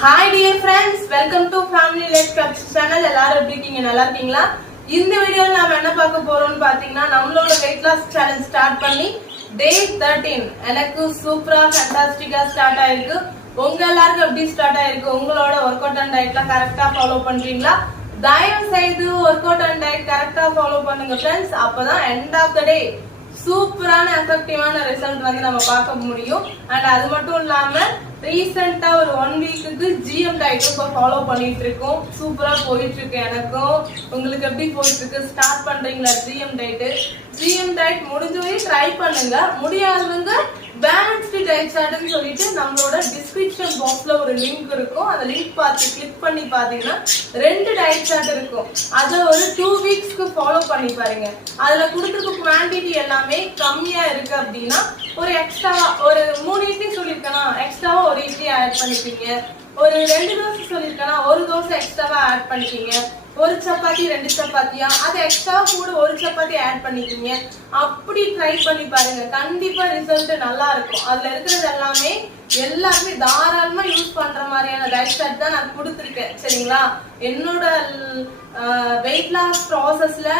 Hi dear friends, welcome to Family Life Cups channel. எல்லாரும் எப்படி இருக்கீங்க? நல்லா இருக்கீங்களா? இந்த வீடியோல நாம என்ன பார்க்க போறோம்னு பாத்தீங்கன்னா நம்மளோட weight loss challenge ஸ்டார்ட் பண்ணி day 13 எனக்கு சூப்பரா ஃபேண்டாஸ்டிக்கா ஸ்டார்ட் ஆயிருக்கு. உங்க எல்லாருக்கும் எப்படி ஸ்டார்ட் ஆயிருக்கு? உங்களோட வொர்க் அவுட் அண்ட் டயட்லாம் கரெக்ட்டா ஃபாலோ பண்றீங்களா? தயவு செய்து வொர்க் அவுட் அண்ட் டயட் கரெக்ட்டா ஃபாலோ பண்ணுங்க फ्रेंड्स. அப்பதான் எண்ட் ஆஃப் தி டே சூப்பரான எஃபெக்டிவான ரிசல்ட் வந்து நம்ம பார்க்க முடியும். அண்ட் அது மட்டும் இல்லாம ரீசெண்டா ஒரு 1 வீக்குக்கு ஜிஎம் டயட் இப்ப ஃபாலோ பண்ணிட்டு இருக்கோம். சூப்பரா போயிட்டு இருக்கு. எனக்கும் உங்களுக்கு எப்படி போயிட்டு இருக்கு? ஸ்டார்ட் பண்றீங்களா ஜிஎம் டயட் முடிஞ்சவே ட்ரை பண்ணுங்க. முடியாதவங்க பேலன்ஸ்டு டயட் சார்ட்னு சொல்லிட்டு நம்மளோட டிஸ்கிரிப்ஷன் பாக்ஸ்ல ஒரு லிங்க் இருக்கும். அந்த லிங்க் பார்த்து கிளிக் பண்ணி பாத்தீங்கன்னா 2 டயட் சார்ட் இருக்கும். அதை ஒரு 2 வீக்ஸ்க்கு ஃபாலோ பண்ணி பாருங்க. அதுல கொடுத்துருக்க குவான்டிட்டி எல்லாமே கம்மியா இருக்கு அப்படின்னா ஒரு எக்ஸ்ட்ராவா ஒரு 3 இட்லி சொல்லிருக்கேனா எக்ஸ்ட்ராவா ஒரு இட்லி ஆட் பண்ணிப்பீங்க. ஒரு 2 தோசை சொல்லிருக்கேனா ஒரு தோசை எக்ஸ்ட்ராவா ஆட் பண்ணிப்பீங்க. ஒரு சப்பாத்தி 2 சப்பாத்தியா அது எக்ஸ்ட்ரா கூட ஒரு சப்பாத்தி ஆட் பண்ணிக்கீங்க. அப்படி ட்ரை பண்ணி பாருங்க. கண்டிப்பா ரிசல்ட் நல்லா இருக்கும். அதுல இருக்கிறது எல்லாமே தாராளமா யூஸ் பண்ற மாதிரியான டயட் சார்ட் தான் நான் கொடுத்துருக்கேன். சரிங்களா? என்னோட வெயிட் லாஸ் ப்ராசஸ்ல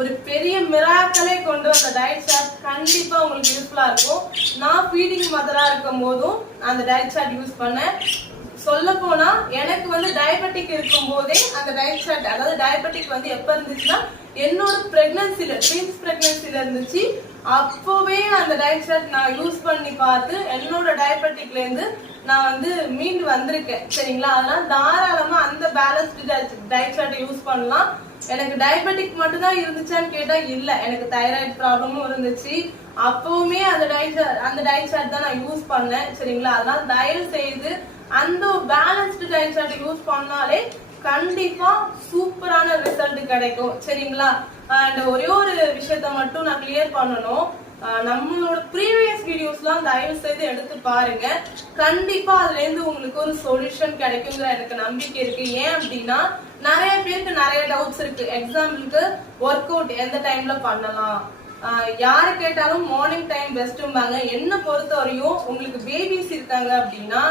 ஒரு பெரிய மிராக்கலே கொண்டு வந்த டயட் சார்ட் கண்டிப்பா உங்களுக்கு யூஸ்ஃபுல்லா இருக்கும். நான் ஃபீடிங் மதரா இருக்கும் போதும் அந்த டயட் சார்ட் யூஸ் பண்ணேன். சொல்ல போனா எனக்கு வந்து டயபெட்டிக் இருக்கும் போதே அந்த டயட் சார்ட், அதாவது டயபெட்டிக் வந்து எப்ப இருந்துச்சுன்னா என்னோட பிரெக்னன்சில ட்வின்ஸ் பிரெக்னன்சில இருந்துச்சு. அப்பவே அந்த டயட் சார்ட் நான் யூஸ் பண்ணி பார்த்து என்னோட டயபெட்டிக்ல இருந்து நான் வந்து மீண்டு வந்திருக்கேன். சரிங்களா? அதனால தாராளமா அந்த பேலன்ஸ்டு டயட் சார்ட் யூஸ் பண்ணலாம். எனக்கு டயபெட்டிக் மட்டும் தான் இருந்துச்சான்னு கேட்டா இல்ல, எனக்கு தைராய்டு ப்ராப்ளமும் இருந்துச்சு. அப்பவுமே அந்த டயட் சார்ட் தான் நான் யூஸ் பண்ணேன். சரிங்களா? அதனால தயவு செய்து அந்த பேலன்ஸ்டு டயட் சார்ட் யூஸ் பண்ணாலே கண்டிப்பா சூப்பரான ரிசல்ட் கிடைக்கும். சரிங்களா? அண்ட் ஒரே ஒரு விஷயத்த மட்டும் நான் கிளியர் பண்ணணும். நம்மளோட ப்ரீவியஸ் வீடியோஸ்லாம் தயவு செய்து எடுத்து பாருங்க. கண்டிப்பா அதுல இருந்து உங்களுக்கு ஒரு சொல்யூஷன் கிடைக்குங்கிற எனக்கு நம்பிக்கை இருக்கு. ஏன் அப்படின்னா நிறைய பேருக்கு நிறைய டவுட்ஸ் இருக்கு. எக்ஸாம்பிளுக்கு ஒர்க் அவுட் எந்த டைம்ல பண்ணலாம், யாரு கேட்டாலும் மார்னிங் டைம் பெஸ்ட்பாங்க. என்ன பொறுத்த வரையும் உங்களுக்கு பேபிஸ் இருக்காங்க அப்படின்னா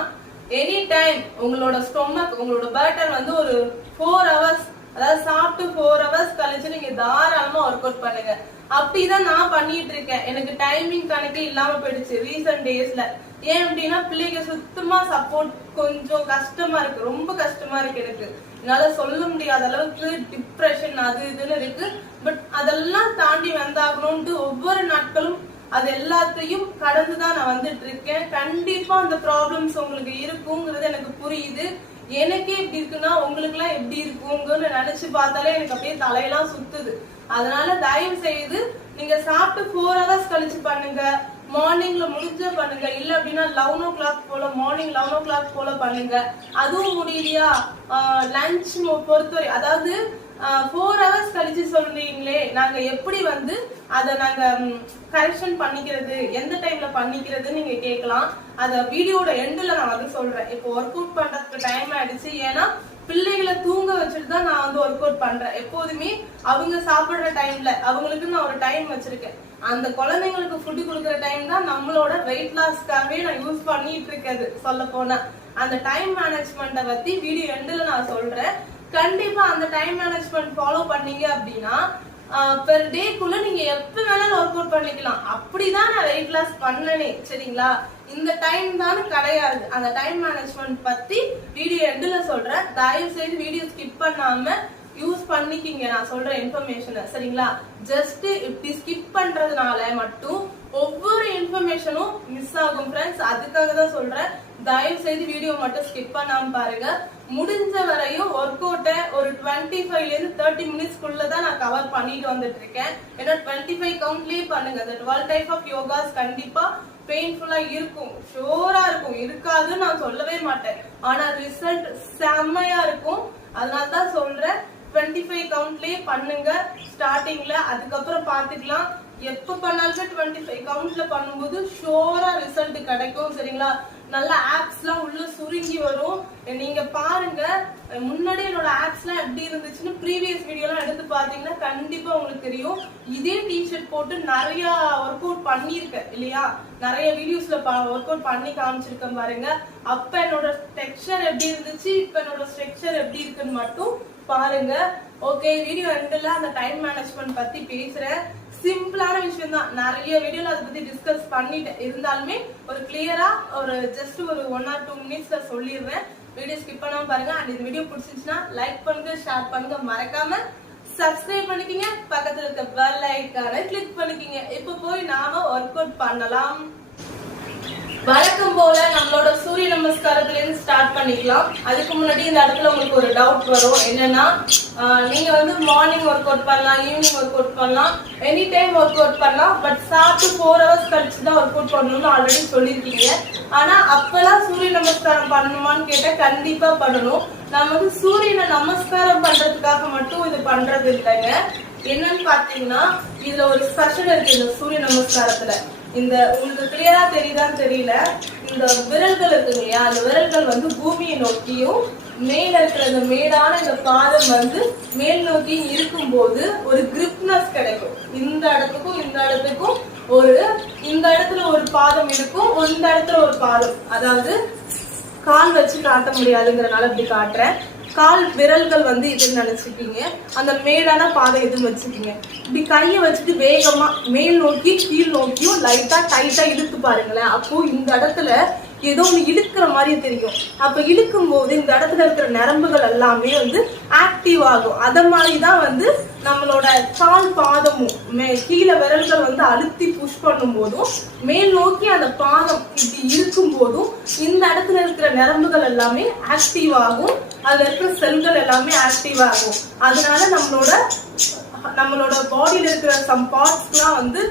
எனி டைம் உங்களோட ஸ்டொமக் உங்களோட பேட்டர் வந்து ஒரு 4 ஹவர்ஸ், அதாவது சாப்பிட்டு 4 ஹவர்ஸ் கழிச்சு நீங்க தாராளமா ஒர்க் அவுட் பண்ணுங்க. அப்படிதான் நான் பண்ணிட்டு இருக்கேன். எனக்கு டைமிங் கணக்கு இல்லாம போயிடுச்சு ரீசன்ட் டேஸ்ல. ஏன் அப்படின்னா பிள்ளைங்க சுத்தமா சப்போர்ட் கொஞ்சம் கஷ்டமா இருக்கு, ரொம்ப கஷ்டமா இருக்கு. எனக்கு என்னால சொல்ல முடியாத அளவுக்கு டிப்ரெஷன் அது இதுன்னு இருக்கு. பட் அதெல்லாம் தாண்டி வந்தாகணும்ட்டு ஒவ்வொரு நாட்களும் அது எல்லாத்தையும் கடந்துதான் நான் வந்துட்டு இருக்கேன். கண்டிப்பா அந்த ப்ராப்ளம்ஸ் உங்களுக்கு இருக்குங்கிறது எனக்கு புரியுது. எனக்கே எப்படி இருக்குன்னா உங்களுக்கு எல்லாம் எப்படி இருக்குங்கன்னு நினைச்சு பார்த்தாலே எனக்கு அப்படியே தலையெல்லாம் சுத்துது. அதனால தயவு செய்து நீங்க சாப்பிட்டு 4 ஹவர்ஸ் கழிச்சு பண்ணுங்க. மார்னிங்ல முடிஞ்ச பண்ணுங்க. இல்ல அப்படின்னா 11 o'clock போல, மார்னிங் 11 o'clock போல பண்ணுங்க. அதுவும் முடியலையா லஞ்ச் பொறுத்தவரை, அதாவது 4 ஹவர்ஸ் கழிச்சு சொல்றீங்களே நாங்க எப்படி வந்து அதை நாங்க கரெக்ஷன் பண்ணிக்கிறது, எந்த டைம்ல பண்ணிக்கிறதுன்னு நீங்க கேட்கலாம். அத வீடியோட எண்ட்ல நான் வந்து சொல்றேன். இப்போ ஒர்க் அவுட் பண்றதுக்கு டைம் ஆயிடுச்சு. ஏன்னா பிள்ளைகளை தூங்க வச்சுட்டு தான் நான் வந்து ஒர்க் அவுட் பண்றேன். எப்போதுமே அவங்க சாப்பிடுற டைம்ல அவங்களுக்கு நான் ஒரு டைம் வச்சிருக்கேன். அந்த குழந்தைங்களுக்கு ஃபுட் கொடுக்குற டைம் தான் நம்மளோட வெயிட் லாஸ்க்காகவே நான் யூஸ் பண்ணிட்டு இருக்கிறது. சொல்ல போனா அந்த டைம் மேனேஜ்மெண்ட்டை பத்தி வீடியோ எண்ட்ல நான் சொல்றேன். கண்டிப்பா அந்த டைம் மேனேஜ்மெண்ட் ஃபாலோ பண்ணீங்க அப்படின்னா பெர் டேக்குள்ள நீங்க எப்ப வேணாலும் ஒர்க் அவுட் பண்ணிக்கலாம். அப்படிதான் நான் வெயிட் லாஸ் பண்ணனே. சரிங்களா? இந்த டைம் தான் கிடையாது. அந்த டைம் மேனேஜ்மெண்ட் பத்தி வீடியோ எண்ட்ல சொல்றேன். தயவு செய்து வீடியோ ஸ்கிப் பண்ணாம யூஸ் பண்ணிக்கிங்க நான் சொல்ற இன்ஃபர்மேஷனை. சரிங்களா? ஜஸ்ட் இப்படி ஸ்கிப் பண்றதுனால மட்டும் ஒவ்வொரு இன்ஃபர்மேஷனும் மிஸ் ஆகும் ஃப்ரெண்ட்ஸ். அதுக்காக தான் சொல்றேன். தயவு செய்து வீடியோ மட்டும் ஸ்கிப் பண்ணாம பாருங்க. முடிஞ்ச வரையும் ஒர்க் அவுட்டை ஒரு 25 ல இருந்து 30 மினிட்ஸ்க்குள்ள தான் நான் கவர் பண்ணிட்டு வந்துட்டு இருக்கேன். ஏன்னா 25 கவுண்ட்லயே பண்ணுங்க. அந்த 12 டைப் ஆஃப் யோகாஸ் கண்டிப்பா பெயின்ஃபுல்லா இருக்கும், ஷோரா இருக்கும், இருக்காதுன்னு நான் சொல்லவே மாட்டேன். ஆனா ரிசல்ட் செம்மையா இருக்கும். அதனாலதான் சொல்றேன் 25 கவுண்ட்லயே பண்ணுங்க ஸ்டார்டிங்ல. அதுக்கப்புறம் பாத்துக்கலாம். எப்ப பண்ணாலும் 25 கவுண்ட்ல பண்ணும்போது ஷோரா ரிசல்ட் கிடைக்கும். சரிங்களா? நல்ல ஆப்ஸ் எல்லாம் உள்ள சுருங்கி வரும். நீங்க பாருங்க முன்னாடி என்னோட ஆப்ஸ் எல்லாம் எப்படி இருந்துச்சுன்னு ப்ரீவியஸ் வீடியோ எல்லாம் எடுத்து பாத்தீங்கன்னா கண்டிப்பா உங்களுக்கு தெரியும். இதே டிஷர்ட் போட்டு நிறைய ஒர்க் அவுட் பண்ணிருக்கேன் இல்லையா, நிறைய வீடியோஸ்ல ஒர்க் அவுட் பண்ணி காமிச்சிருக்கேன் பாருங்க. அப்ப என்னோட டெக்ஸ்சர் எப்படி எப்படி இருந்துச்சு, இப்ப என்னோட ஸ்ட்ரக்சர் எப்படி இருக்குன்னு மட்டும் பாருங்க. ஓகே, வீடியோ எண்ட்ல அந்த டைம் மேனேஜ்மெண்ட் பத்தி பேசுறேன். சிம்பிளான விஷயம் தான், நிறைய வீடியோல அதை பத்தி டிஸ்கஸ் பண்ணிட்டு இருந்தாலுமே ஒரு கிளியரா ஒரு ஜஸ்ட் ஒரு 1 or 2 மினிட்ஸ்ல சொல்லிடுறேன். வீடியோ ஸ்கிப் பண்ணாம பாருங்க. அண்ட் இந்த வீடியோ பிடிச்சிருந்துச்சுன்னா லைக் பண்ணுங்க, ஷேர் பண்ணுங்க, மறக்காம சப்ஸ்கிரைப் பண்ணிக்கங்க, பக்கத்துல இருக்க பெல் ஐகானை கிளிக் பண்ணிக்கங்க. இப்ப போய் நாம ஒர்க் அவுட் பண்ணலாம். வழக்கம் போல நம்மளோட சூரிய நமஸ்காரத்துல இருந்து ஸ்டார்ட் பண்ணிக்கலாம். அதுக்கு முன்னாடி இந்த இடத்துல உங்களுக்கு ஒரு டவுட் வரும். என்னன்னா, நீங்க வந்து மார்னிங் ஒர்க் அவுட் பண்ணலாம், ஈவினிங் ஒர்க் அவுட் பண்ணலாம், எனி டைம் ஒர்க் அவுட் பண்ணலாம். பட் சாப்பிட்டு 4 hours கழிச்சு தான் ஒர்க் அவுட் பண்ணணும்னு ஆல்ரெடி சொல்லியிருக்கீங்க. ஆனா அப்பெல்லாம் சூரிய நமஸ்காரம் பண்ணணுமான்னு கேட்டா கண்டிப்பா பண்ணணும். நம்ம வந்து சூரியனை நமஸ்காரம் பண்றதுக்காக மட்டும் இது பண்றது இல்லைங்க. என்னன்னு பாத்தீங்கன்னா, இதுல ஒரு ஸ்பெஷல் இருக்கு இந்த சூரிய நமஸ்காரத்துல. இந்த உங்களுக்கு கிளியரா தெரியுதான்னு தெரியல, இந்த விரல்கள் இருக்கு இல்லையா, அந்த விரல்கள் வந்து பூமியை நோக்கியும் மேல இருக்கிற இந்த மேடான இந்த பாதம் வந்து மேல் நோக்கி இருக்கும் போது ஒரு கிரிப்னஸ் கிடைக்கும். இந்த இடத்துக்கும் இந்த இடத்துக்கும் இந்த இடத்துல ஒரு பாதம் இருக்கும், இந்த இடத்துல ஒரு பாதம். அதாவது கால் வச்சு காட்ட முடியாதுங்கிறனால இப்படி காட்டுறேன். கால் விரல்கள் வந்து இதுன்னு நினைச்சுக்கீங்க, அந்த மேலான பாதை எதுன்னு வச்சுக்கீங்க. இப்படி கையை வச்சுட்டு வேகமா மேல் நோக்கி கீழ் நோக்கியும் லைட்டா டைட்டா இழுத்து பாருங்களேன். அப்போ இந்த இடத்துல ஏதோ ஒன்று இழுக்கிற மாதிரி தெரியும். அப்ப இழுக்கும் போது இந்த இடத்துல இருக்கிற நரம்புகள் எல்லாமே வந்து ஆக்டிவ் ஆகும். அத மாதிரிதான் வந்து நம்மளோட கால் பாதமும் கீழே விரல்கள் வந்து அழுத்தி புஷ் பண்ணும் போதும் மேல் நோக்கி அந்த பாதம் இப்படி இருக்கும் போதும் இந்த இடத்துல இருக்கிற நரம்புகள் எல்லாமே ஆக்டிவ் ஆகும். அதுல இருக்கிற செல்கள் எல்லாமே ஆக்டிவ் ஆகும். அதனால நம்மளோட பாடியில இருக்கிற சம் பார்ட்ஸ்லாம் வந்து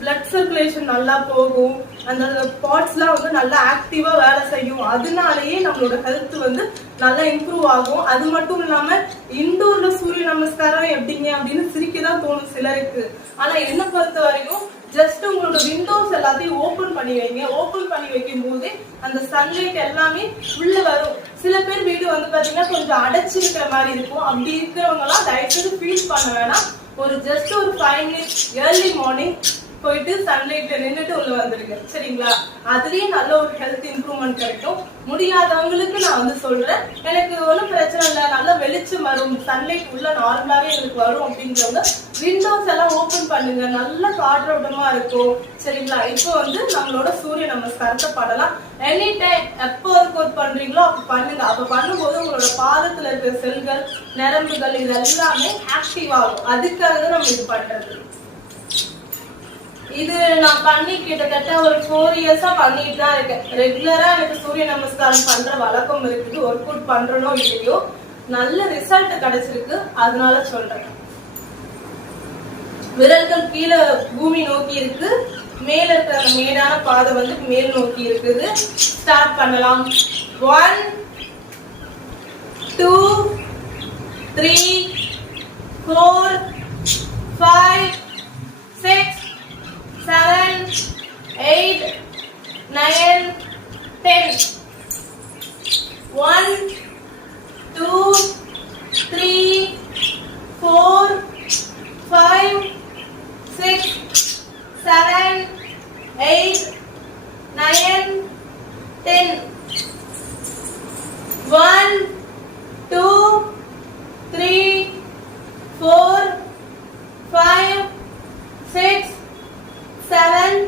பிளட் சர்க்குலேஷன் நல்லா போகும். அந்த பார்ட்ஸ்லாம் வந்து நல்லா ஆக்டிவா வேலை செய்யும். அதனாலயே நம்மளோட ஹெல்த் வந்து நல்லா இம்ப்ரூவ் ஆகும். அது மட்டும் இல்லாம இண்டோர்ல சூரிய நமஸ்காரம் எப்படிங்க அப்படின்னு சிரிக்கதான் தோணும் சிலருக்கு. ஆனா என்ன பொறுத்த வரைக்கும் ஜஸ்ட் உங்களோட விண்டோஸ் எல்லாத்தையும் ஓபன் பண்ணி வைங்க. ஓபன் பண்ணி வைக்கும் போதே அந்த சன்லைட் எல்லாமே உள்ள வரும். சில பேர் வீடு வந்து பாத்தீங்கன்னா கொஞ்சம் அடைச்சிருக்கிற மாதிரி இருக்கும். அப்படி இருக்கிறவங்க எல்லாம் தயவுசெய்து ஃபீல் பண்ண வேணாம். ஒரு ஜஸ்ட் ஒரு 5 minutes ஏர்லி மார்னிங் போயிட்டு சன்லைட்ல நின்றுட்டு உள்ள வந்துருங்க, சரிங்களா? அதுலயே நல்ல ஒரு ஹெல்த் இம்ப்ரூவ்மெண்ட் கிடைக்கும். முடியாதவங்களுக்கு நான் வந்து சொல்றேன், எனக்கு ஒன்றும் பிரச்சனை இல்லை, நல்ல வெளிச்சம் வரும், சன்லைட் உள்ள நார்மலாவே எனக்கு வரும் அப்படிங்கிறவங்க விண்டோஸ் எல்லாம் ஓபன் பண்ணுங்க, நல்ல காற்றோட்டமா இருக்கும், சரிங்களா? இப்போ வந்து நம்மளோட சூரிய நமஸ்காரத்தை பண்ணலாம். எனி டைம் எப்போ ஒர்க் அவுட் பண்றீங்களோ அப்ப பண்ணுங்க. அப்ப பண்ணும்போது உங்களோட பாதத்துல இருக்கிற செல்கள், நரம்புகள் இது எல்லாமே ஆக்டிவ் ஆகும். அதுக்காக தான் நம்ம இது பண்றது. இது நான் பண்ணி கிட்டத்தட்ட ஒரு 4 years-ஆ பண்ணிட்டு தான் இருக்கேன். ரெகுலரா எனக்கு சூரிய நமஸ்காரம் பண்ற வழக்கம் இருக்குது. ஒர்க் அவுட் பண்றனோ இல்லையோ நல்ல ரிசல்ட் கிடைச்சிருக்கு, அதனால சொல்றேன். விரல்கள் கீழே பூமி நோக்கி இருக்கு, மேல இருக்கிற மேடான பாதை வந்து மேல் நோக்கி இருக்குது. ஸ்டார்ட் பண்ணலாம். 1 2 3 4 5 6 7 8 9 10 1 2 3 4 5 6 7 8 9 10 1 2 3 4 5 6 7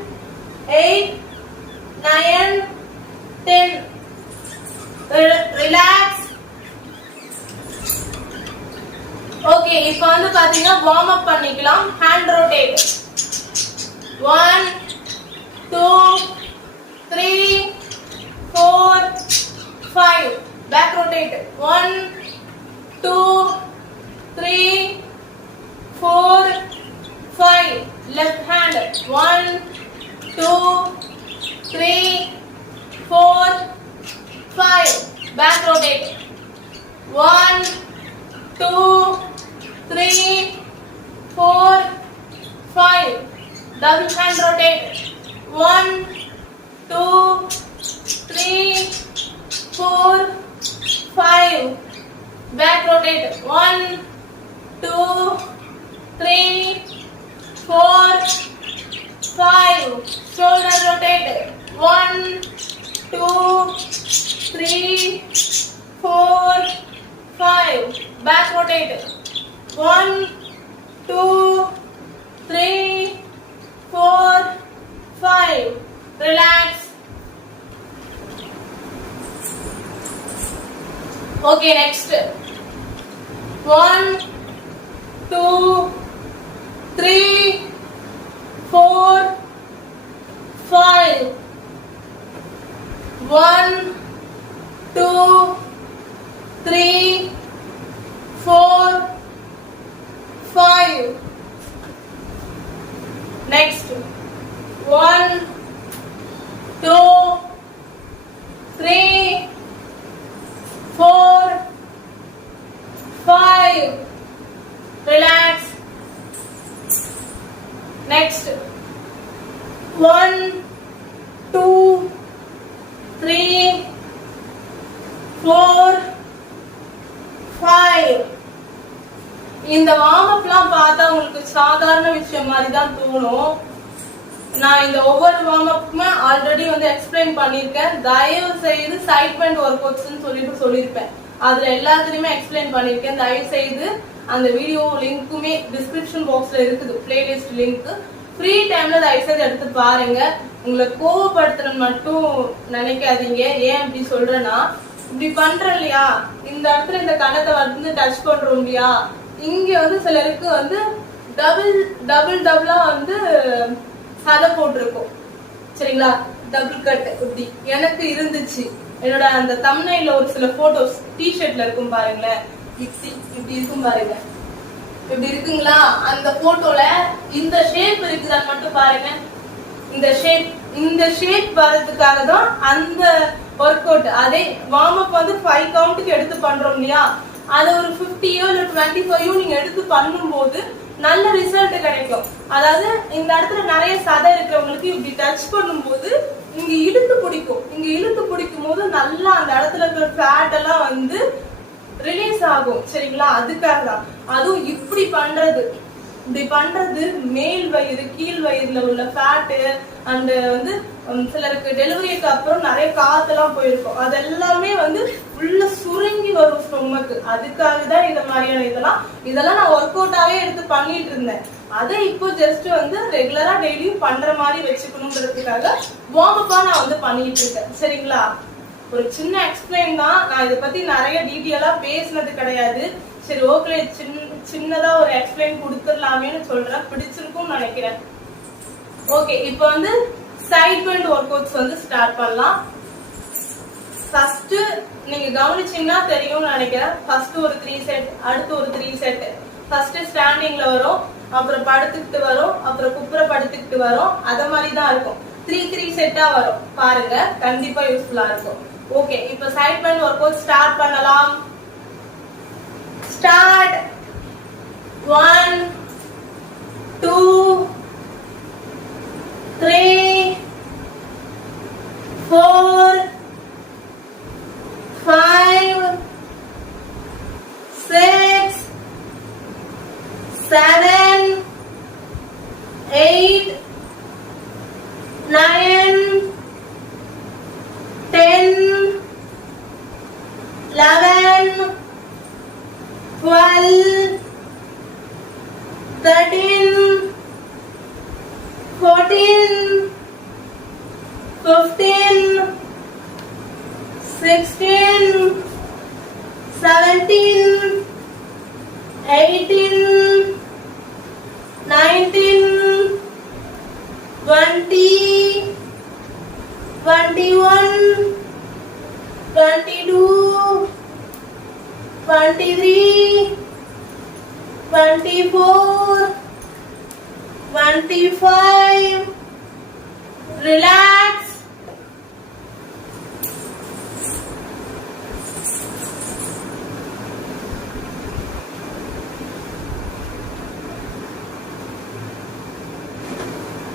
8 9 10. ரிலாக்ஸ். ஓகே, இப்போ வந்து பாத்தீங்கன்னா வார்ம் அப் பண்ணிக்கலாம். Hand rotate. 1 2 3 4 5. Back rotate. 1 2 3 4 5. left hand. 1 2 3 4 5. back rotate. 1 2 3 4 5. double hand rotate. 1 2 3 4 5. back rotate. 1 2 3 4 5. shoulder rotate. 1 2 3 5. Back rotate. 1, 2, 3, 4, 5. Relax. Okay, next. 1, 2, 3, 4, 5. 1, 2, 3, 4, 5. Next. 1, 2, 3, 4, 5. Relax. Next. 1, 2, 3, 4, 5. இந்த வார்ம் அப்லாம் பார்த்தா உங்களுக்கு சாதாரண விஷயம் மாதிரி தான் தோணும். நான் இந்த ஒவ்வொரு வார்ம் அப்புமே ஆல்ரெடி எக்ஸ்பிளைன் பண்ணிருக்கேன். தயவு செய்து சைட் பெண்ட் ஒர்க் அவுட்ஸ்னு சொல்லியிருப்பேன். அதுல எல்லாத்துலயுமே எக்ஸ்பிளைன் பண்ணிருக்கேன். தயவு செய்து அந்த வீடியோ லிங்க்குமே டிஸ்கிரிப்ஷன் பாக்ஸ்ல இருக்குது, பிளேலிஸ்ட் லிங்க். ஃப்ரீ டைம்ல தயவு செய்து எடுத்து பாருங்க. உங்களை கோவப்படுத்தணும் மட்டும் நினைக்காதீங்க. ஏன் அப்படி சொல்றேன்னா, இப்படி பண்றோம் இல்லையா, இந்த இடத்துல இந்த கணத்தை டச் பண்றோம் இல்லையா, இங்க சிலருக்கு டபுளா சதை போட்டிருக்கும். சரிங்களா, டபுள் கட் இப்படி எனக்கு இருந்துச்சு. என்னோட அந்த தம்ப்நெயில்ல ஒரு சில போட்டோஸ் டிஷர்ட்ல இருக்கும் பாருங்களேன், இப்படி இருக்கும் பாருங்க, இப்படி இருக்குங்களா. அந்த போட்டோல இந்த ஷேப் இருக்குதான்னு மட்டும் பாருங்க. இந்த ஷேப் வர்றதுக்காக தான் அந்த ஒர்க் அவுட். அதே வார்ம் அப் 5 கவுண்ட்டுக்கு எடுத்து பண்றோம் இல்லையா, அதை ஒரு 50யோ இல்ல 25யோ நீங்க எடுத்து பண்ணும்போது நல்ல ரிசல்ட் கிடைக்கும். அதாவது இந்த இடத்துல நிறைய சதை இருக்கிறவங்களுக்கு இப்படி டச் பண்ணும்போது இங்க இழுத்து பிடிக்கும் போது நல்லா அந்த இடத்துல இருக்கிற ஃபேட் எல்லாம் ரிலீஸ் ஆகும். சரிங்களா, அதுக்காக தான். அதுவும் இப்படி பண்றது மேல் வயிறு கீழ் வயிறுல உள்ள ஃபேட்டு அண்ட் சிலருக்கு டெலிவரிக்கு அப்புறம் நிறைய காத்தெல்லாம் போயிருக்கும். அதெல்லாமே உள்ள சுருங்கி வரும் ஸ்டொமக்கு. அதுக்காக தான் இந்த மாதிரியான இதெல்லாம் நான் ஒர்க் அவுட்டாவே எடுத்து பண்ணிட்டு இருந்தேன். அதை இப்போ ஜஸ்ட் ரெகுலரா டெய்லியும் பண்ற மாதிரி வச்சுக்கணும்ன்றதுக்காக வார்ம் அப்பா நான் பண்ணிட்டு இருக்கேன். சரிங்களா, ஒரு சின்ன எக்ஸ்பிளைன் தான். நான் இதை பத்தி நிறைய டீட்டெயிலா பேசினது கிடையாது. சரி, ஓகே, சின்னதா ஒரு எக்ஸ்பிளைன் கொடுத்துடலாமேன்னு சொல்றேன். பிடிச்சிருக்கும்னு நினைக்கிறேன். ஓகே, இப்போ side bend workouts start பண்ணலாம். ஃபர்ஸ்ட் நீங்க கவனிச்சீங்கன்னா தெரியும்னு நினைக்கிறேன். ஃபர்ஸ்ட் ஒரு 3 செட், அடுத்து ஒரு 3 செட். ஃபர்ஸ்ட் ஸ்டாண்டிங்ல வரும், அப்புறம் படுத்துக்கிட்டு வரும், அப்புறம் குப்புற படுத்துக்கிட்டு வரும். அத மாதிரி தான் இருக்கும். 3 செட்டா வரும். பாருங்க, கண்டிப்பா யூஸ்ஃபுல்லா இருக்கும். ஓகே, இப்போ side bend work out start பண்ணலாம். Start. 1, 2, 3, 4, 5, 6, 7, 8, 9, 10, 11, 12, 13, 14, 15, 16, 17, 18, 19, 20, 21, 22, 23, 24, 25. Relax.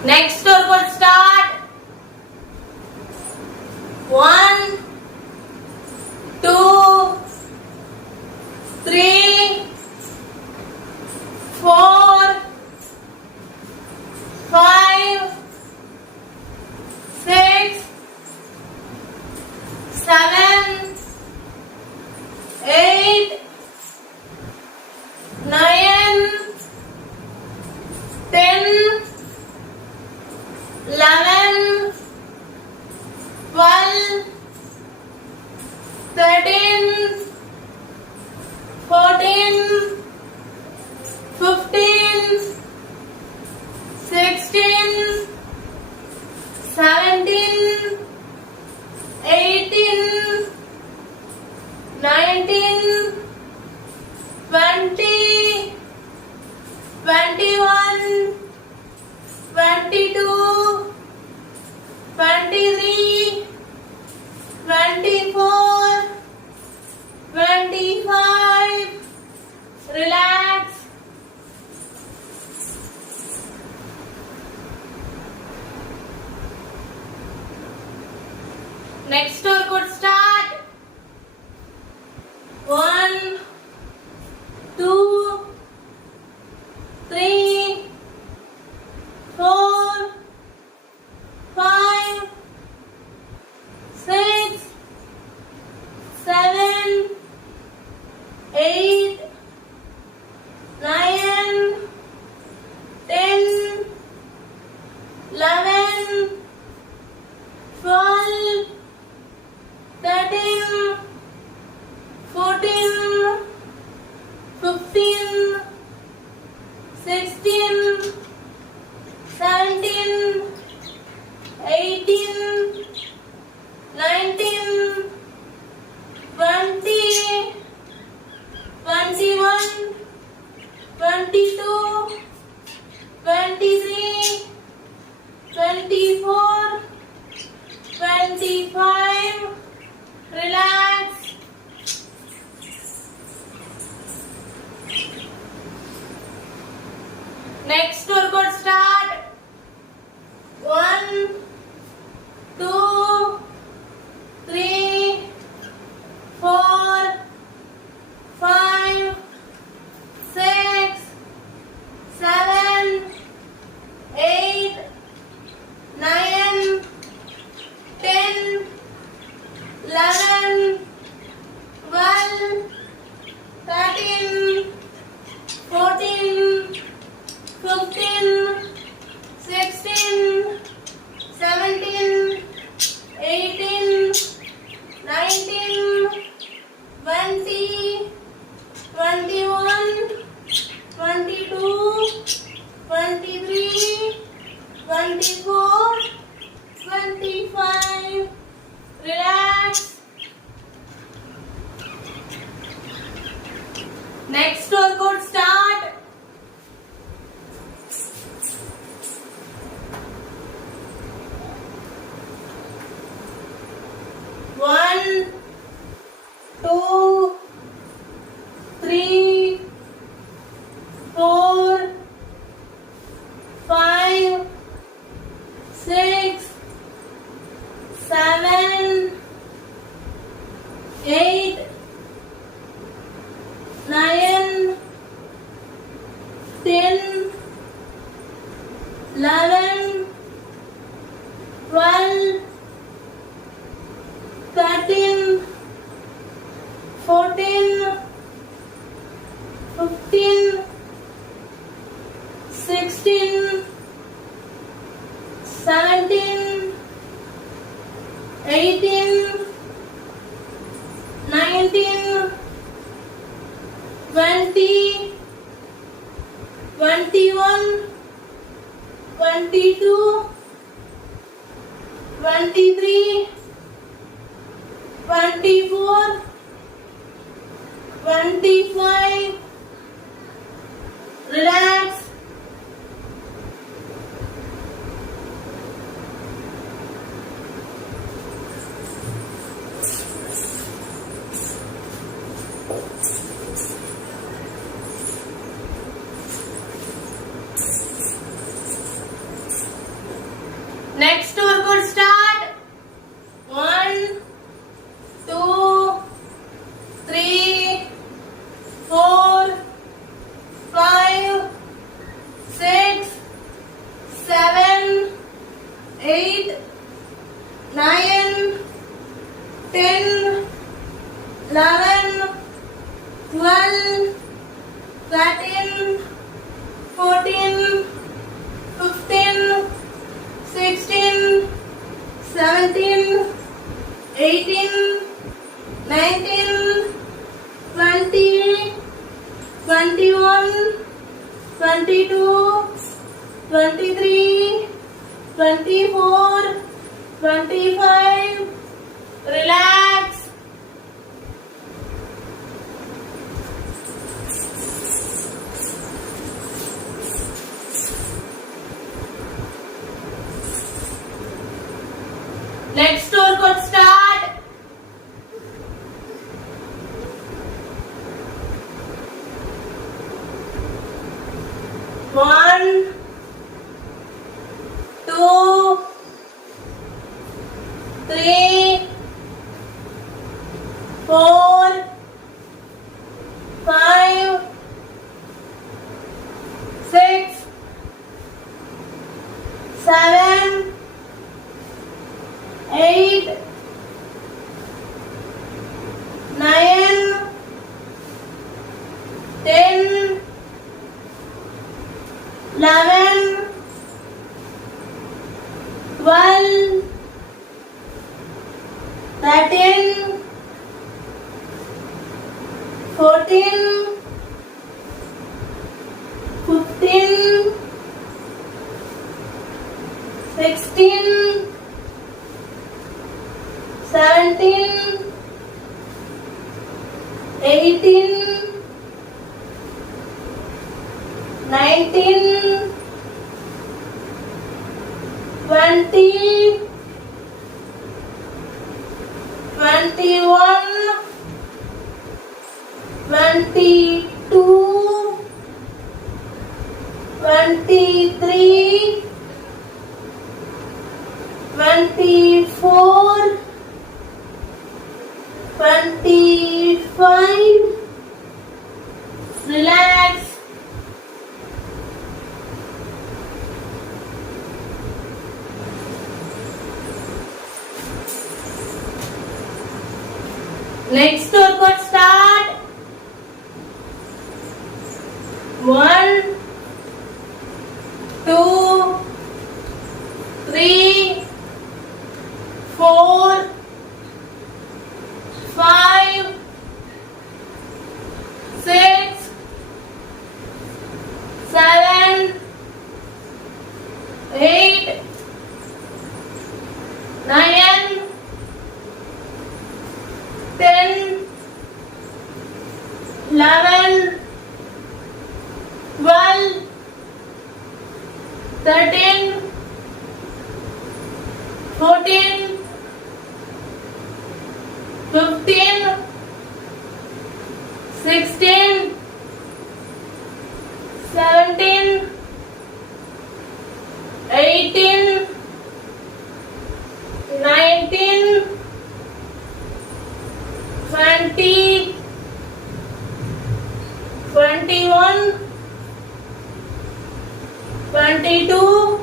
Next workout start. 1, 2, 3, 4, 5, 6, 7, 8, 13, 14, 15, 16, 17, 18, 19, 20, 21, 22, 23, 24, 25. Relax. Next workout start. 1, 2, 3, 4, 5, 6, 7, 8, 9, 10, 11, 12, 13, 14, 15, 16, 17, 18, 19, 20, 21, 22, 23, 24, 25. Relax. Next workout start. 1, 2, 3, 4, 5, 6, 7, 8, 9, 10, 11, 12, 13, 14, 15, 16, 17, 18, 19, 20, 21, 22, 23, 24, 25. Relax. Next workout start. 1, 2, 3, 4, 5, 6, 7, 8, 9, 10, 11, 12, 13, 14, 15, 16, 17, 18, 19, 20, 21, 22, 23, 24, 25. Relax. Next workout start. 1, 2, 3, 4, 5, 6, 7, 8, 9, 10, 11, 12, 13, 14, 15, 16, 17, 18, 19, 20, 21, 22, 23, 24, 25. Relax. Next store code start. One, two, three, 4, 5, 6, 7, 8, 9, 10, 11, 12, 13, 14, 15, 16, 17, 18, 19, 20, 21, 22, 23, 24, 25. Relax. Next store code start. 1, 2, 3, 4, 5, 6, 7, 8, 9, 10, 11, 12, 13, 14, 15, 16, 17, 18, 19, 20, 21, 22,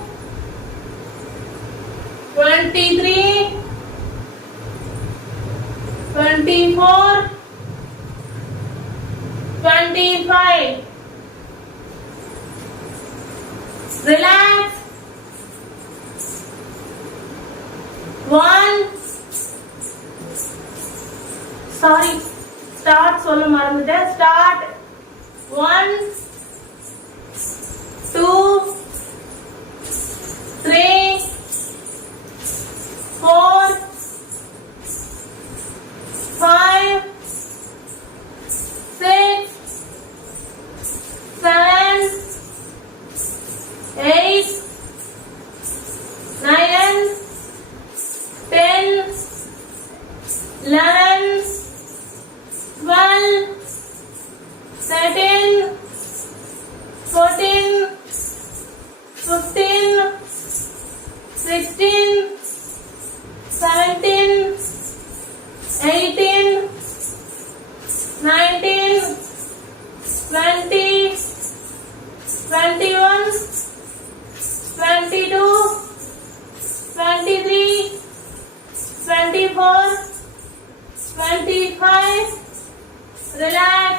23, 24, 25. Relax. 1. Sorry. Start சொல்ல மறந்துட்டேன். Start. 1, 2, 3, 4, 5, 6, 7, 8, 9, 10, 11, 12, 13, 14, 15, 16, 17, 18, 19, 20, 21, 22, 23, 24, 25. Relax.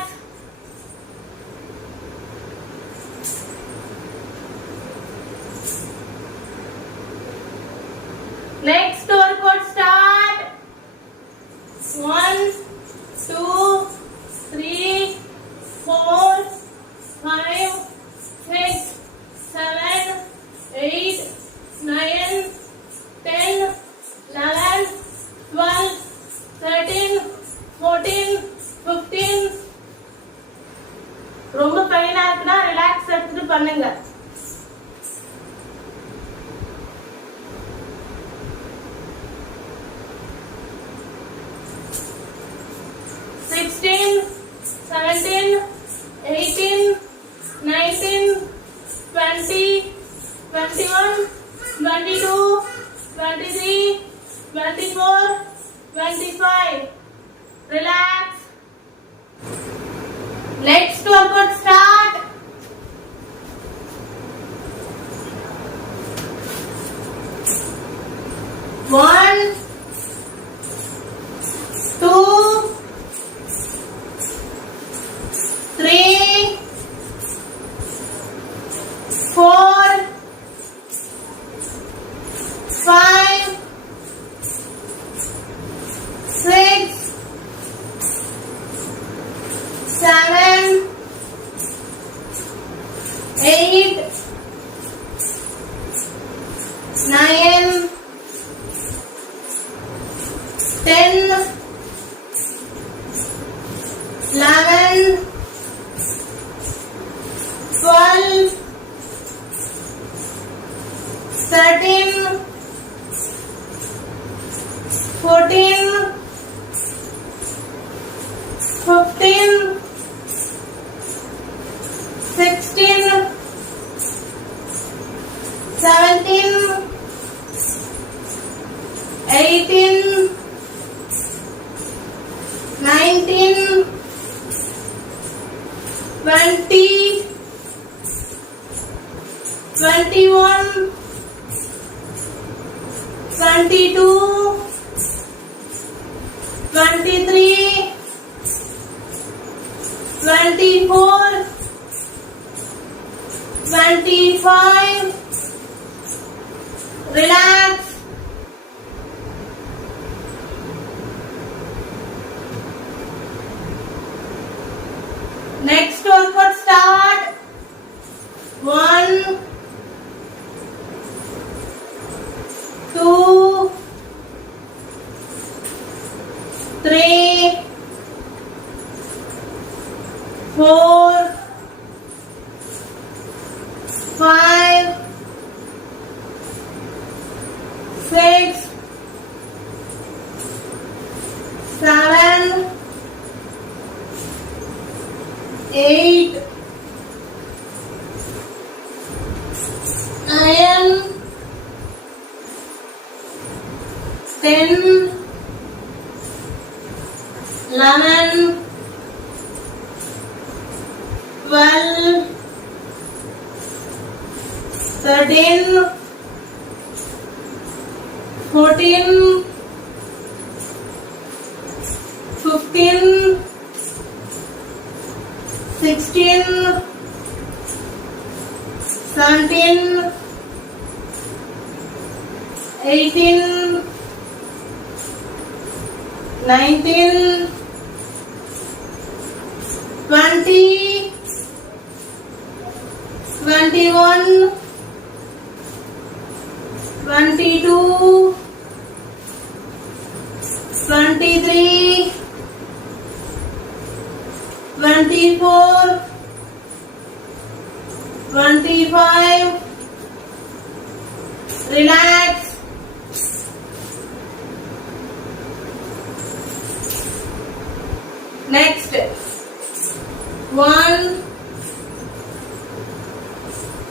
Next door code start. 1, 2, 3, 4, 5, 6, 7, 8, 9, 10, 11, 12, 13, 14, 15. ரொம்ப பெயினா இருக்குன்னா ரிலாக்ஸ் எடுத்துட்டு பண்ணுங்க. 16, 17, 18, 19, 20, 21, 22, 23, 24, 25. Relax. Next workout start. One, 2, 3, 4, 5, 6, 7, 8, 9, 10, 11, 12, 13, 14, 15, 16, 17, 18, 19, 20, 21, 22, 23, 24, 25. Relax. Next workout start. 1, 2, 3, 4, 5, 6, 7, 8, 9, 10, 11, 12, 13, 14, 15, 16, 17, 18, 19, 20, 21, 22, 23, 24, 25. Relax. Next. 1,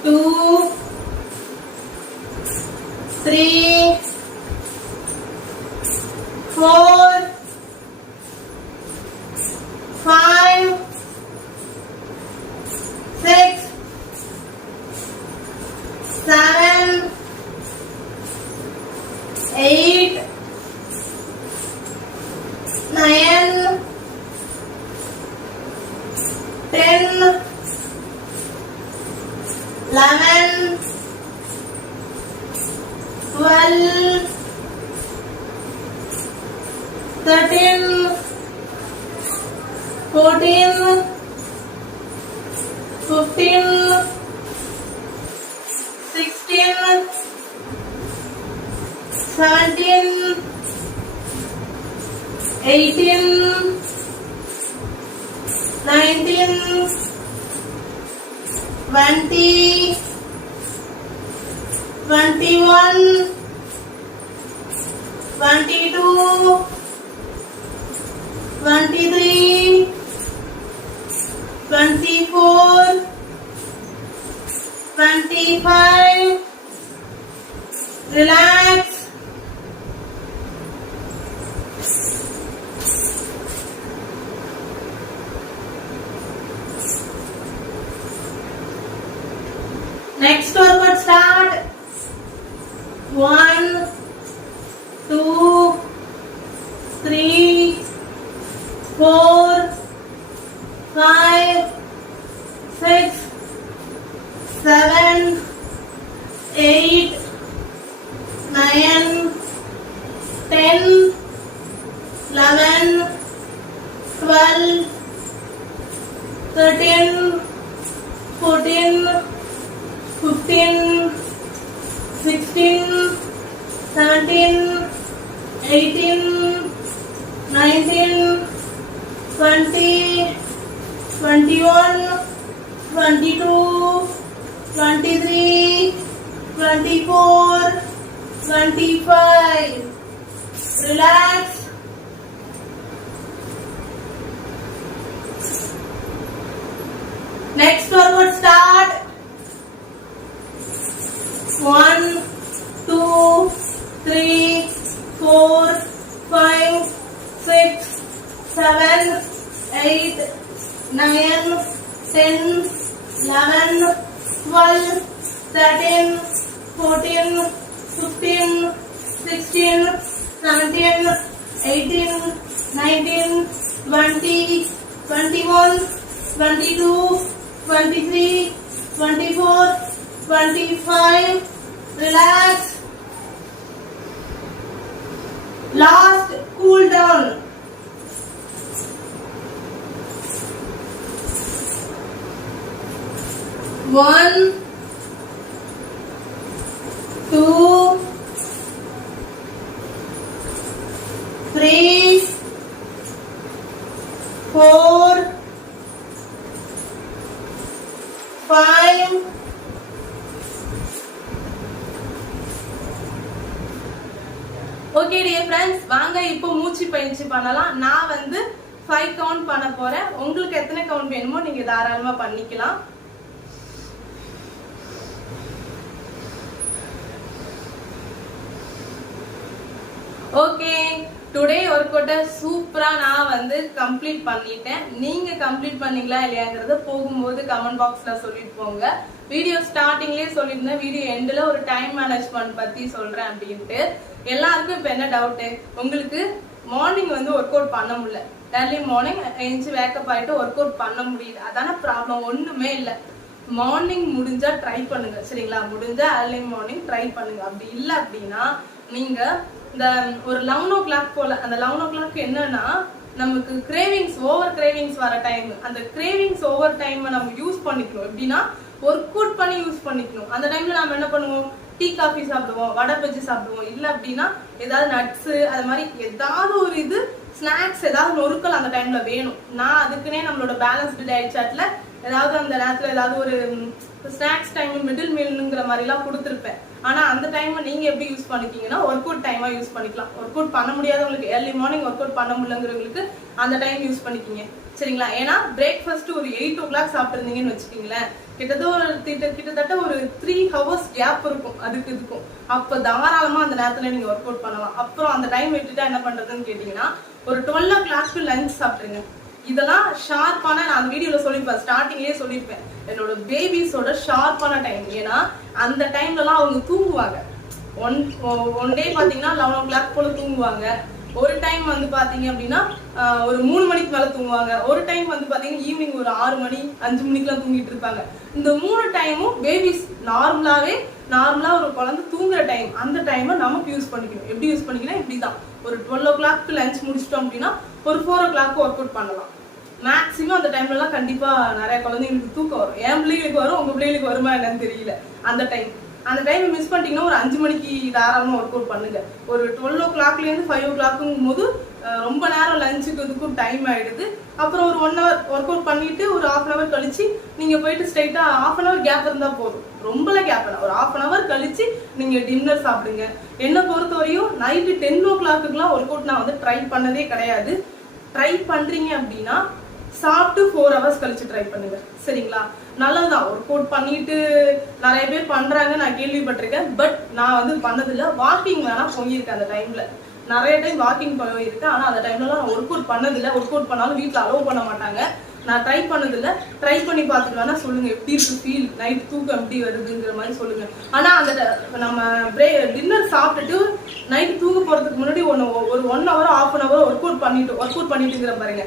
2, 3, 4, 5, 6, 7, 8, 9, 10, 11, 12, 13, 14, 15, 16, 17, 18, 19, 20, 21, 22, 23, 24, 25. Relax. Next workout start. 1, 2, 3, 4, 5, 6, 7, 8, 9, 10, 11, 12, 13, 14, 15, 16, 17, 18, 19, 20, 21, 22, 23, 24, 25. Relax. Next workout start. 1, 2, 3, 4, 5, 6, 7, 8, 9, 10, 11, 12, 13, 14, 15, 16, 17, 18, 19, 20, 21, 22, 23, 24, 25. Relax. Last cool down. One, 2, 3, 4, 5, 'Okay dear friends, வாங்க இப்போ மூச்சு பயிற்சி பண்ணலாம். நான் வந்து 5 கவுண்ட் பண்ண போறேன். உங்களுக்கு எத்தனை கவுண்ட் வேணுமோ நீங்க தாராளமா பண்ணிக்கலாம். ஓகே, டுடே ஒர்க் சூப்பரா நான் வந்து கம்ப்ளீட் பண்ணிட்டேன். நீங்க கம்ப்ளீட் பண்ணீங்களா இல்லையாங்கிறத போகும்போது கமெண்ட் பாக்ஸ்ல சொல்லிட்டு போங்க. வீடியோ ஸ்டார்டிங்லயே சொல்லியிருந்தேன், வீடியோ எண்ட்ல ஒரு டைம் மேனேஜ்மெண்ட் பத்தி சொல்றேன் அப்படின்ட்டு. எல்லாருக்கும் இப்ப என்ன டவுட், உங்களுக்கு மார்னிங் வந்து ஒர்க் அவுட் பண்ண முடியல, ஏர்லி மார்னிங் எழுந்து வேக்கப் ஆயிட்டு ஒர்க் அவுட் பண்ண முடியல, அதான ப்ராப்ளம். ஒண்ணுமே இல்லை, மார்னிங் முடிஞ்சா ட்ரை பண்ணுங்க சரிங்களா. முடிஞ்சா ஏர்லி மார்னிங் ட்ரை பண்ணுங்க. அப்படி இல்லை அப்படின்னா நீங்க இந்த ஒரு 11 o'clock போல, அந்த 11 o'clock என்னன்னா நமக்கு கிரேவிங்ஸ், ஓவர் கிரேவிங்ஸ் வர டைம். அந்த கிரேவிங்ஸ் ஓவர் டைம் நம்ம யூஸ் பண்ணிக்கணும். எப்படின்னா ஒர்க் அவுட் பண்ணி யூஸ் பண்ணிக்கணும். அந்த டைம்ல நம்ம என்ன பண்ணுவோம், டீ காஃபி சாப்பிடுவோம், வடை பஜ்ஜி சாப்பிடுவோம். இல்ல அப்படின்னா ஏதாவது நட்ஸ், அது மாதிரி ஏதாவது ஒரு இது ஸ்நாக்ஸ், ஏதாவது நொறுக்கல் அந்த டைம்ல வேணும். நான் அதுக்குன்னே நம்மளோட பேலன்ஸ்டு டயட் சார்ட்ல ஏதாவது அந்த நேரத்துல ஏதாவது ஒரு ஸ்நாக்ஸ் டைம், மிடில் மீல்ங்கிற மாதிரி எல்லாம் கொடுத்துருப்பேன். ஆனா அந்த டைம் நீங்க எப்படி யூஸ் பண்ணிக்கீங்கன்னா ஒர்க் அவுட் டைமா யூஸ் பண்ணிக்கலாம். ஒர்க் அவுட் பண்ண முடியாதவங்களுக்கு, ஏர்லி மார்னிங் ஒர்க் அவுட் பண்ண முடியலங்கிறவங்களுக்கு அந்த டைம் யூஸ் பண்ணிக்கிங்க சரிங்களா. ஏன்னா பிரேக்ஃபாஸ்ட் ஒரு 8 o'clock சாப்பிட்டுருந்தீங்கன்னு வச்சுக்கீங்களேன், கிட்டத்தட்ட ஒரு 3 hours கேப் இருக்கும் அதுக்கு இதுக்கும். அப்ப தாராளமா அந்த நேரத்துல நீங்க ஒர்க் அவுட் பண்ணலாம். அப்புறம் அந்த டைம் விட்டுட்டா என்ன பண்றதுன்னு கேட்டீங்கன்னா ஒரு 12 o'clock லஞ்ச் சாப்பிட்டுருங்க. இதெல்லாம் ஷார்ப்பான, நான் அந்த வீடியோல சொல்லிருப்பேன், ஸ்டார்டிங்லயே சொல்லிருப்பேன், என்னோட பேபிஸோட ஷார்ப்பான டைம். ஏன்னா அந்த டைம்ல எல்லாம் அவங்க தூங்குவாங்க. ஒன் டே பாத்தீங்கன்னா 11 o'clock போல தூங்குவாங்க. ஒரு டைம் வந்து பாத்தீங்க அப்படின்னா ஒரு 3 மணிக்கு மேல தூங்குவாங்க. ஒரு டைம் வந்து பாத்தீங்கன்னா ஈவினிங் ஒரு 6 மணி 5 மணிக்கெல்லாம் தூங்கிட்டு இருப்பாங்க. இந்த 3 டைமும் பேபிஸ் நார்மலா ஒரு குழந்தை தூங்குற டைம். அந்த டைமை நமக்கு யூஸ் பண்ணிக்கணும். எப்படி யூஸ் பண்ணிக்கணும், இப்படிதான் ஒரு 12 o'clock லஞ்ச் முடிச்சிட்டோம் அப்படின்னா ஒரு 4 o'clock ஒர்க் அவுட் பண்ணலாம். மேக்ஸிமம் அந்த டைம்லலாம் கண்டிப்பா நிறைய குழந்தைங்களுக்கு தூக்கம் வரும். என் பிள்ளைகளுக்கு வரும், உங்க பிள்ளைகளுக்கு வருமா என்னன்னு தெரியல. அந்த டைம் மிஸ் பண்ணிட்டீங்கன்னா ஒரு 5 மணிக்கு தாராளமாக ஒர்க் அவுட் பண்ணுங்க. ஒரு 12 o'clockலேருந்து 5 o'clockங்கும் போது ரொம்ப நேரம் லஞ்சுக்கு இதுக்கும் டைம் ஆயிடுது. அப்புறம் ஒரு 1 hour ஒர்க் அவுட் பண்ணிட்டு ஒரு 1/2 hour கழிச்சு நீங்க போயிட்டு ஸ்ட்ரைட்டா 1/2 hour கேப் இருந்தா போதும். ரொம்பலாம் கேப் இல்லை, ஒரு 1/2 hour கழிச்சு நீங்க டின்னர் சாப்பிடுங்க. என்னை பொறுத்தவரையும் நைட்டு 10 o'clockக்குலாம் ஒர்க் அவுட் நான் ட்ரை பண்ணதே கிடையாது. ட்ரை பண்றீங்க அப்படின்னா சாப்பிட்டு 4 hours கழிச்சு ட்ரை பண்ணுங்க, சரிங்களா? நல்லதுதான். ஒர்க் அவுட் பண்ணிட்டு நிறைய பேர் பண்றாங்க, நான் கேள்விப்பட்டிருக்கேன். பட் நான் பண்ணதில்லை. வாக்கிங் வேணா போயிருக்கேன். அந்த டைம்ல நிறைய டைம் வாக்கிங் போயிருக்கேன். ஆனா அந்த டைம்லலாம் நான் ஒர்க் அவுட் பண்ணதில்லை. ஒர்க் அவுட் பண்ணாலும் வீட்டில் அலோவ் பண்ண மாட்டாங்க. நான் ட்ரை பண்ணதில்லை. ட்ரை பண்ணி பார்த்துட்டு வேணா சொல்லுங்க எப்படி இருக்கு ஃபீல், நைட் தூக்கம் எப்படி வருதுங்கிற மாதிரி சொல்லுங்க. ஆனா அந்த நம்ம டின்னர் சாப்பிட்டுட்டு நைட் தூங்க போறதுக்கு முன்னாடி ஒரு 1 hour 1/2 hour ஒர்க் அவுட் பண்ணிட்டுங்கிற பாருங்க.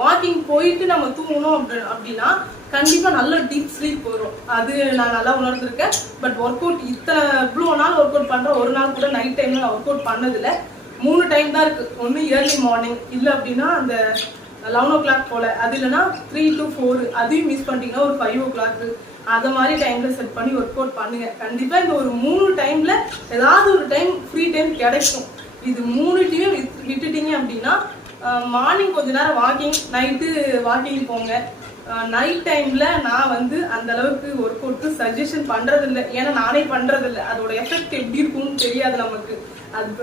வாக்கிங் போயிட்டு நம்ம தூங்கணும் அப்படின்னா கண்டிப்பா நல்ல டீப் ஸ்லீப் வரும். அது நான் நல்லா உணர்ந்திருக்கேன். பட் ஒர்க் அவுட் இவ்வளோ நாள் ஒர்க் அவுட் பண்றேன், ஒரு நாள் கூட நைட் டைம்ல நான் ஒர்க் அவுட் பண்ணதில்லை. 3 டைம் தான் இருக்கு. ஒன்று ஏர்லி மார்னிங், இல்லை அப்படின்னா அந்த 11 o'clock போல, அது இல்லைன்னா 3 to 4, அதையும் மிஸ் பண்ணிட்டீங்கன்னா ஒரு 5 o'clock, அதை மாதிரி டைம்ல செட் பண்ணி ஒர்க் அவுட் பண்ணுங்க. கண்டிப்பா இந்த ஒரு 3 டைம்ல ஏதாவது ஒரு டைம் ஃப்ரீ டைம் கிடைக்கும். இது 3த்தையும் விட்டுட்டீங்க அப்படின்னா மார்னிங் கொஞ்ச நேரம் வாக்கிங், நைட்டு வாக்கிங் போங்க. நைட் டைம்ல நான் அந்த அளவுக்கு ஒர்க் அவுட் சஜஷன் பண்றது இல்லை. ஏன்னா நானே பண்றது இல்லை. அதோட எஃபெக்ட் எப்படி இருக்கும்னு தெரியாது நமக்கு.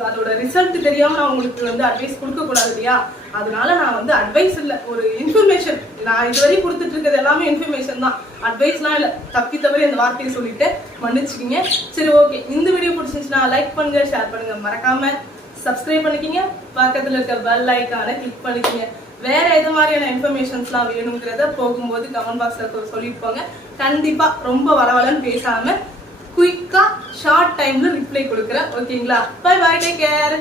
அதோட ரிசல்ட் தெரியாம நான் உங்களுக்கு அட்வைஸ் கொடுக்க கூடாது இல்லையா? அதனால நான் அட்வைஸ் இல்லை, ஒரு இன்ஃபர்மேஷன். நான் இதுவரையும் கொடுத்துட்டு இருக்கிறது எல்லாமே இன்ஃபர்மேஷன் தான், அட்வைஸ்லாம் இல்லை. தப்பி தவிர இந்த வார்த்தையை சொல்லிட்டு மன்னிச்சுக்கிங்க. சரி, ஓகே. இந்த வீடியோ பிடிச்சிருந்துச்சுன்னா லைக் பண்ணுங்க, ஷேர் பண்ணுங்க, மறக்காம சப்ஸ்கிரைப் பண்ணிக்கிங்க. பக்கத்துல இருக்க பெல் ஐக்கானை கிளிக் பண்ணிக்கிங்க. வேற எது மாதிரியான இன்ஃபர்மேஷன்ஸ்லாம் வேணுங்கிறத போகும்போது கமெண்ட் பாக்ஸ்ல சொல்லிட்டு போங்க. கண்டிப்பா ரொம்ப வளவலன்னு பேசாம குயிக்கா ஷார்ட் டைம்ல ரிப்ளை கொடுக்குறேன். ஓகேங்களா? Bye bye, take care.